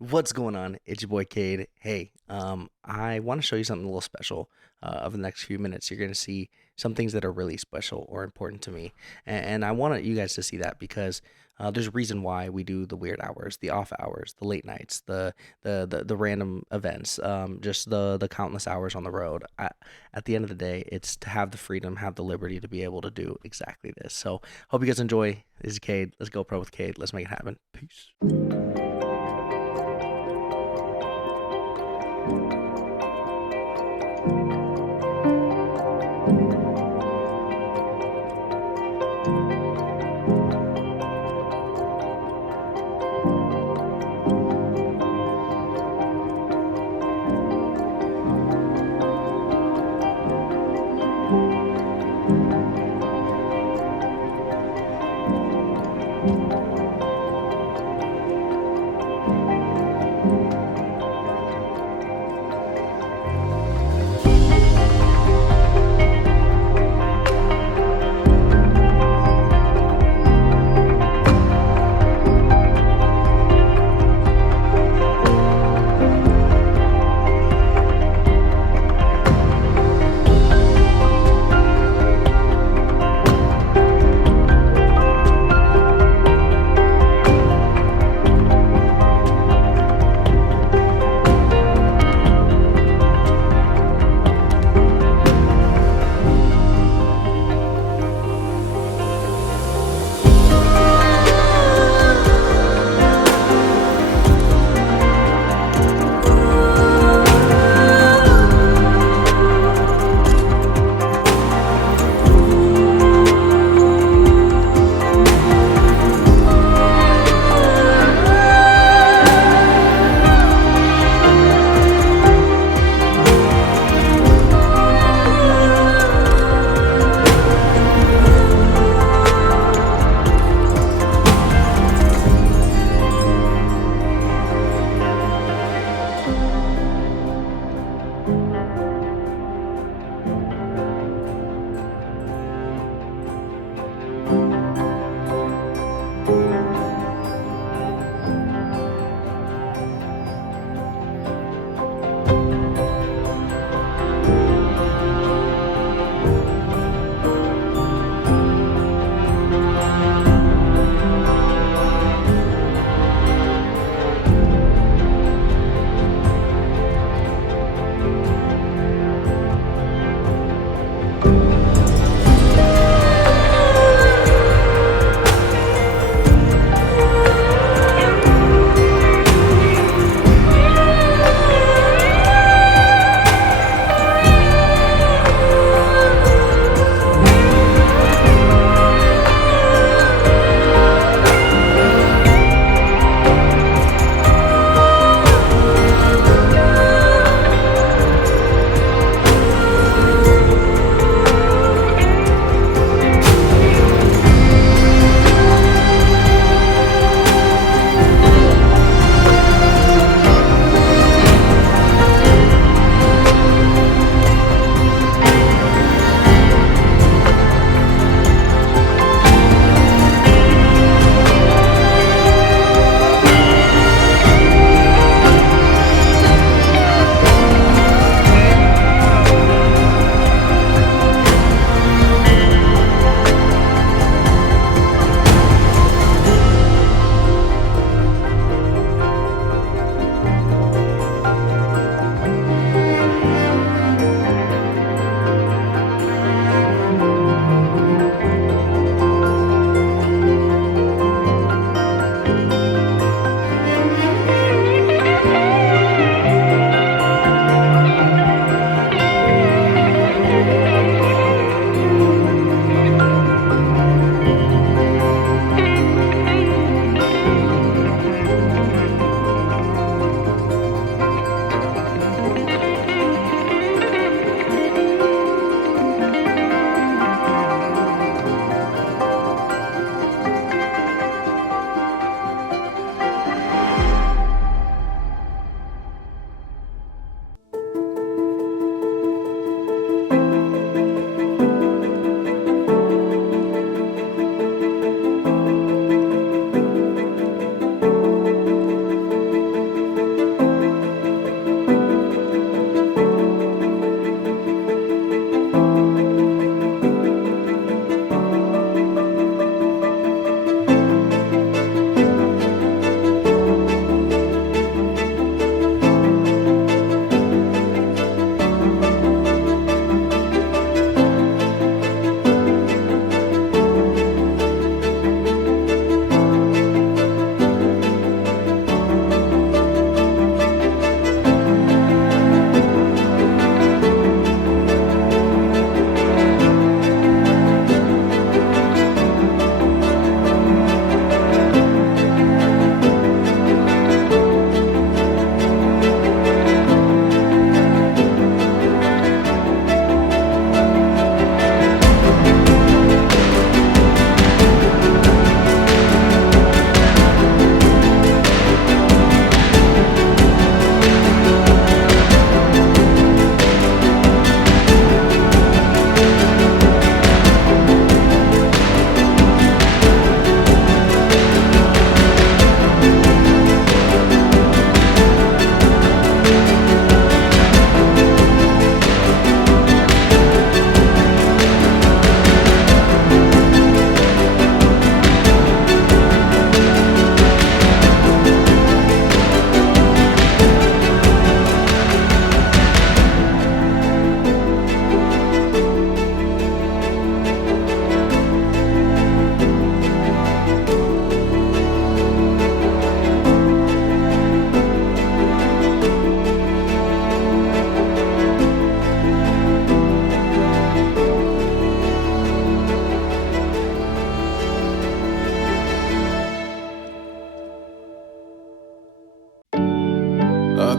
What's going on? It's your boy Cade. Hey, I want to show you something a little special. Over the next few minutes, you're going to see some things that are really special or important to me, and I want you guys to see that because there's a reason why we do the weird hours, the off hours, the late nights, the random events, just the countless hours on the road. At the end of the day, it's to have the freedom, have the liberty to be able to do exactly this. So, hope you guys enjoy. This is Cade. Let's go pro with Cade. Let's make it happen. Peace.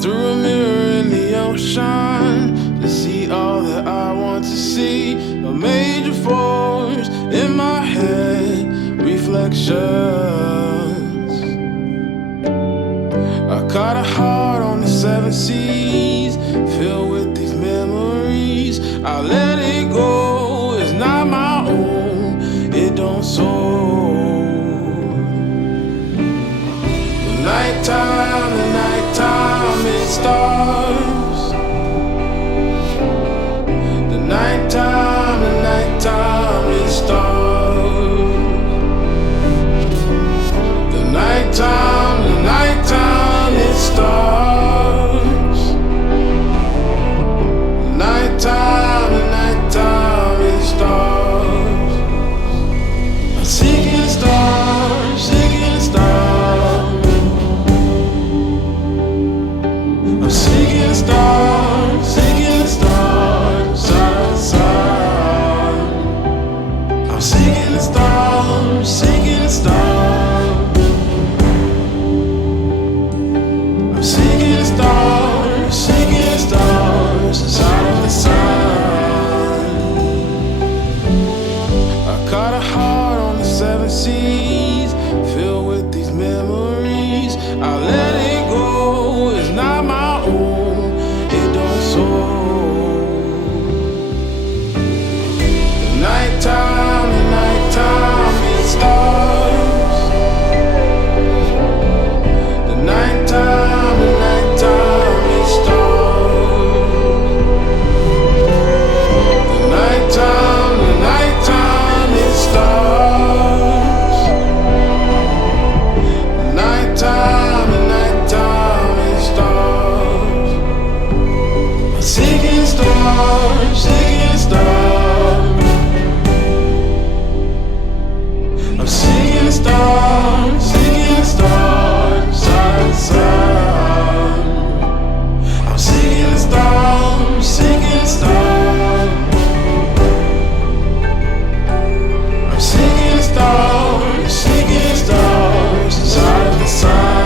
through a mirror in the ocean to see all that I want to see. A major force in my head, reflections. I caught a heart on the 7 seas, filled with these memories. I let it go, it's not my own, it don't soar. The nighttime, it starts. The nighttime, it starts. The nighttime, it starts. The nighttime, it starts. I'm seeking stars, seeking stars. I'm seeking stars, side to side. I'm seeking stars, I'm seeking stars, side to side. I caught a heart on the 7 seas, filled with these memories. I let it go, it's not my own, it don't soar. The nighttime, it starts. The nighttime, it starts. The nighttime, it starts. The nighttime, it starts. I'm seeking stars, I'm seeing stars, side to side. I'm seeing stars, I'm seeing stars, side to side.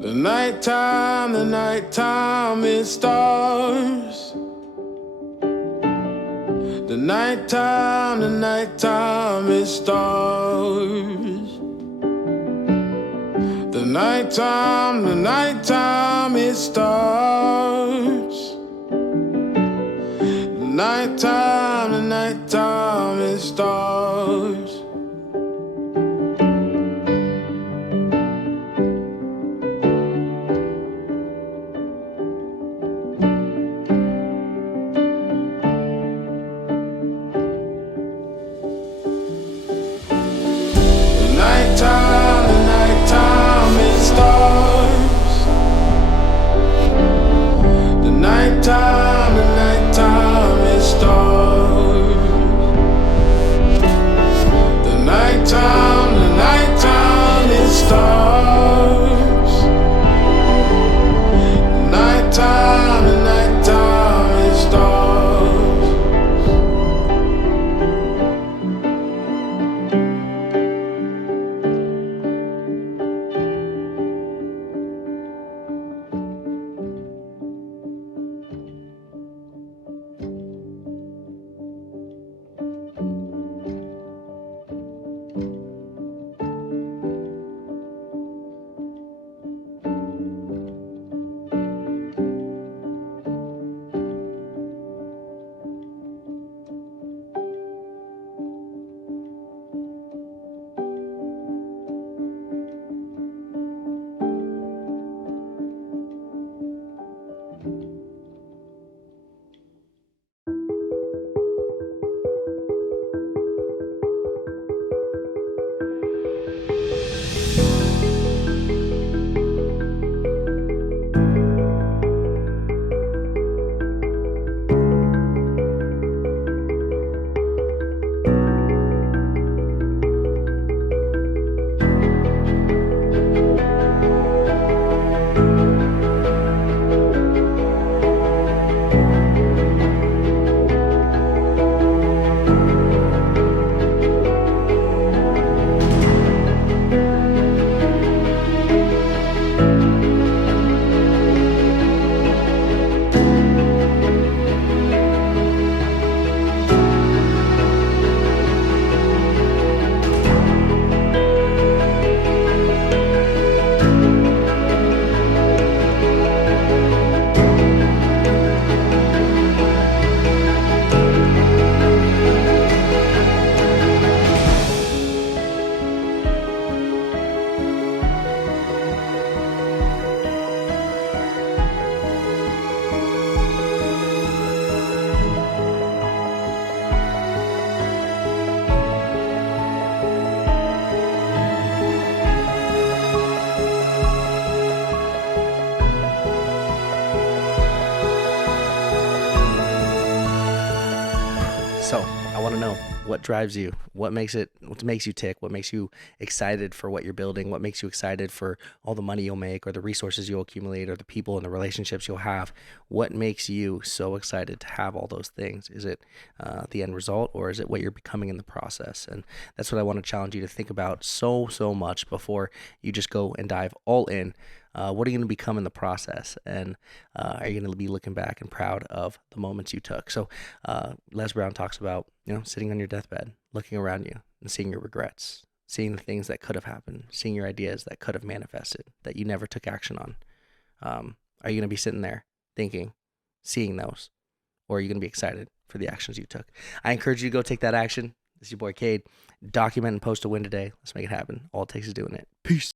The nighttime, it starts. The nighttime, it starts. The nighttime, it starts. The nighttime, it starts. The nighttime, it starts. So I want to know what drives you, what makes you tick, what makes you excited for what you're building, what makes you excited for all the money you'll make or the resources you'll accumulate or the people and the relationships you'll have. What makes you so excited to have all those things? Is it the end result, or is it what you're becoming in the process? And that's what I want to challenge you to think about so much before you just go and dive all in. What are you going to become in the process? And are you going to be looking back and proud of the moments you took? So Les Brown talks about, sitting on your deathbed, looking around you and seeing your regrets, seeing the things that could have happened, seeing your ideas that could have manifested that you never took action on. Are you going to be sitting there thinking, seeing those, or are you going to be excited for the actions you took? I encourage you to go take that action. This is your boy Cade. Document and post a win today. Let's make it happen. All it takes is doing it. Peace.